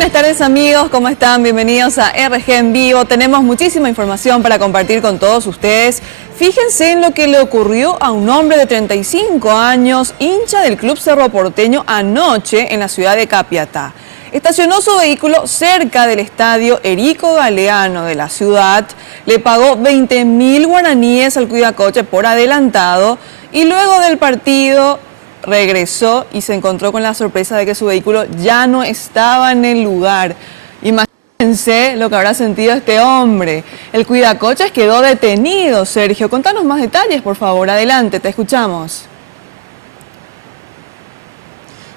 Buenas tardes amigos, ¿cómo están? Bienvenidos a RG en Vivo. Tenemos muchísima información para compartir con todos ustedes. Fíjense en lo que le ocurrió a un hombre de 35 años, hincha del Club Cerro Porteño, anoche en la ciudad de Capiatá. Estacionó su vehículo cerca del estadio Erico Galeano de la ciudad, le pagó 20.000 guaraníes al cuidacoche por adelantado y luego del partido regresó y se encontró con la sorpresa de que su vehículo ya no estaba en el lugar. Imagínense lo que habrá sentido este hombre. El cuidacoches quedó detenido. Sergio, contanos más detalles, por favor. Adelante, te escuchamos.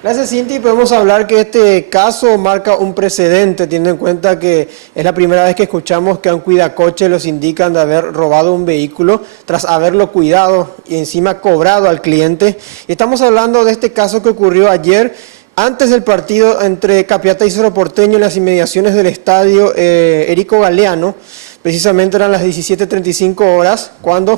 Gracias, Cinti. Podemos hablar que este caso marca un precedente, teniendo en cuenta que es la primera vez que escuchamos que a un cuidacoche los indican de haber robado un vehículo tras haberlo cuidado y encima cobrado al cliente. Y estamos hablando de este caso que ocurrió ayer, antes del partido entre Capiatá y Cerro Porteño, en las inmediaciones del estadio Erico Galeano. Precisamente eran las 17:35 horas cuando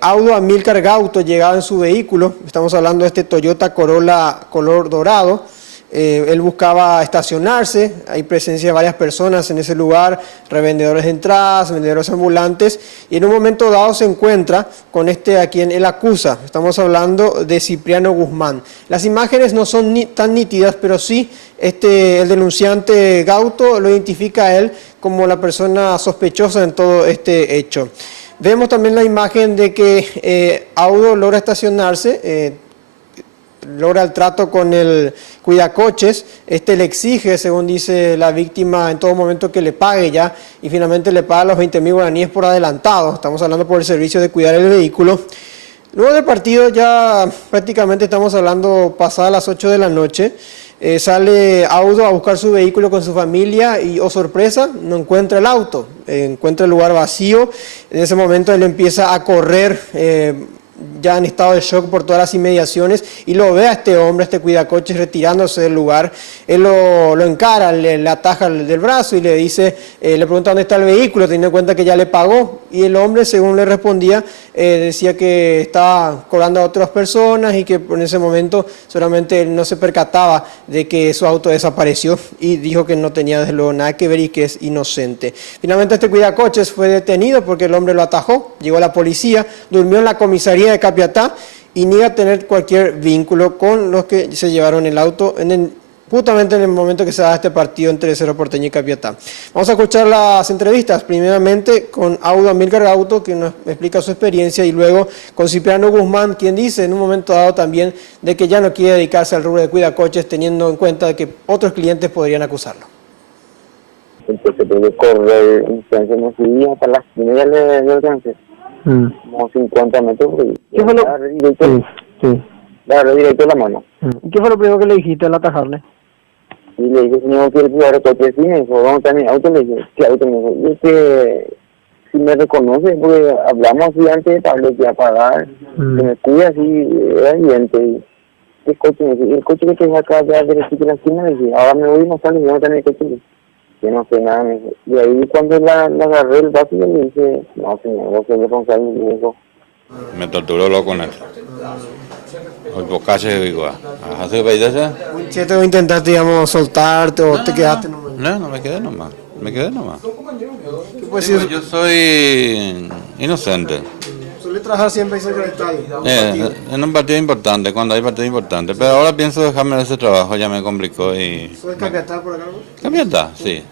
Audo Amílcar Gauto llegaba en su vehículo. Estamos hablando de este Toyota Corolla color dorado. Él buscaba estacionarse, hay presencia de varias personas en ese lugar, revendedores de entradas, vendedores ambulantes, y en un momento dado se encuentra con a quien él acusa. Estamos hablando de Cipriano Guzmán. Las imágenes no son tan nítidas, pero sí el denunciante Gauto lo identifica a él como la persona sospechosa en todo este hecho. Vemos también la imagen de que Audo logra estacionarse, logra el trato con el cuidacoches, le exige, según dice la víctima, en todo momento que le pague ya, y finalmente le paga los 20.000 guaraníes por adelantado. Estamos hablando por el servicio de cuidar el vehículo. Luego del partido, ya prácticamente estamos hablando pasadas las 8 de la noche, sale Audo a buscar su vehículo con su familia y, oh sorpresa, no encuentra el auto, encuentra el lugar vacío. En ese momento él empieza a correr, ya en estado de shock por todas las inmediaciones, y lo ve a este hombre, este cuidacoches, retirándose del lugar. Él lo encara, le ataja del brazo y le dice, le pregunta dónde está el vehículo, teniendo en cuenta que ya le pagó, y el hombre, según le respondía, decía que estaba cobrando a otras personas y que en ese momento solamente él no se percataba de que su auto desapareció, y dijo que no tenía desde luego nada que ver y que es inocente. Finalmente este cuidacoches fue detenido porque el hombre lo atajó, llegó la policía, durmió en la comisaría de Capiatá y niega tener cualquier vínculo con los que se llevaron el auto justamente en el momento que se da este partido entre Cerro Porteño y Capiatá. Vamos a escuchar las entrevistas, primeramente con Audo Amílcar Gauto, que nos explica su experiencia, y luego con Cipriano Guzmán, quien dice en un momento dado también de que ya no quiere dedicarse al rubro de cuidacoches, teniendo en cuenta de que otros clientes podrían acusarlo. Entonces tuve que correr, entonces me fui hasta las 5 de alcance, como 50 metros. ¿Qué fue lo? Darle directo a la mano. ¿Qué fue lo primero que le dijiste al atajarle? Y le dije, señor, quiero cuidar el coche. Sí, me dijo, ¿dónde está mi auto? Le dije, ¿qué auto? Me dijo, y es que si me reconoce, porque hablamos así antes de darle que a pagar, que me cuida así, era evidente. Y ¿qué coche? Me dice, el coche que tengo acá ya derechito en la esquina, le dije, ahora me voy más tarde, ¿dónde está mi coche? Yo no sé nada, me dijo. Y ahí cuando la agarré el brazo, le dije, no señor, vos sos responsable, me dijo. Me torturó loco con él. El bocache igual. ¿Hace que Un cheto intentaste, digamos, soltarte o te quedaste nomás. No, me quedé nomás. ¿Qué puede decir? Yo soy inocente. Suele trabajar siempre cerca del estadio. En un partido importante, cuando hay partido importante. Pero ahora pienso dejarme de ese trabajo, ya me complicó y... ¿Soy Capiatá por acá? Capiatá, sí.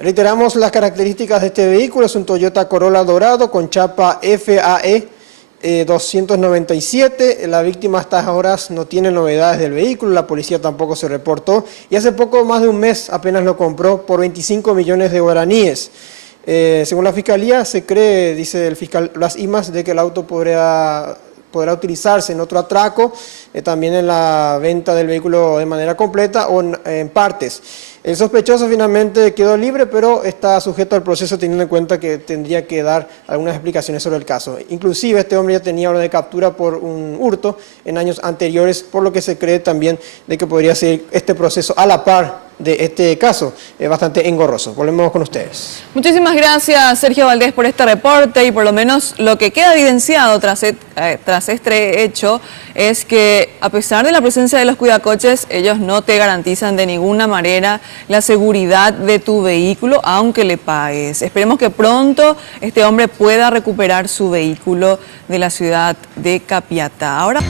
Reiteramos las características de este vehículo. Es un Toyota Corolla dorado con chapa FAE 297. La víctima hasta ahora no tiene novedades del vehículo, la policía tampoco se reportó, y hace poco más de un mes apenas lo compró por 25 millones de guaraníes. Según la fiscalía, se cree, dice el fiscal Blas Imas, de que el auto podrá utilizarse en otro atraco, también en la venta del vehículo de manera completa o en partes. El sospechoso finalmente quedó libre, pero está sujeto al proceso teniendo en cuenta que tendría que dar algunas explicaciones sobre el caso. Inclusive este hombre ya tenía orden de captura por un hurto en años anteriores, por lo que se cree también de que podría seguir este proceso a la par de este caso, bastante engorroso. Volvemos con ustedes. Muchísimas gracias, Sergio Valdés, por este reporte, y por lo menos lo que queda evidenciado tras este hecho es que, a pesar de la presencia de los cuidacoches, ellos no te garantizan de ninguna manera la seguridad de tu vehículo, aunque le pagues. Esperemos que pronto este hombre pueda recuperar su vehículo de la ciudad de Capiatá. Ahora...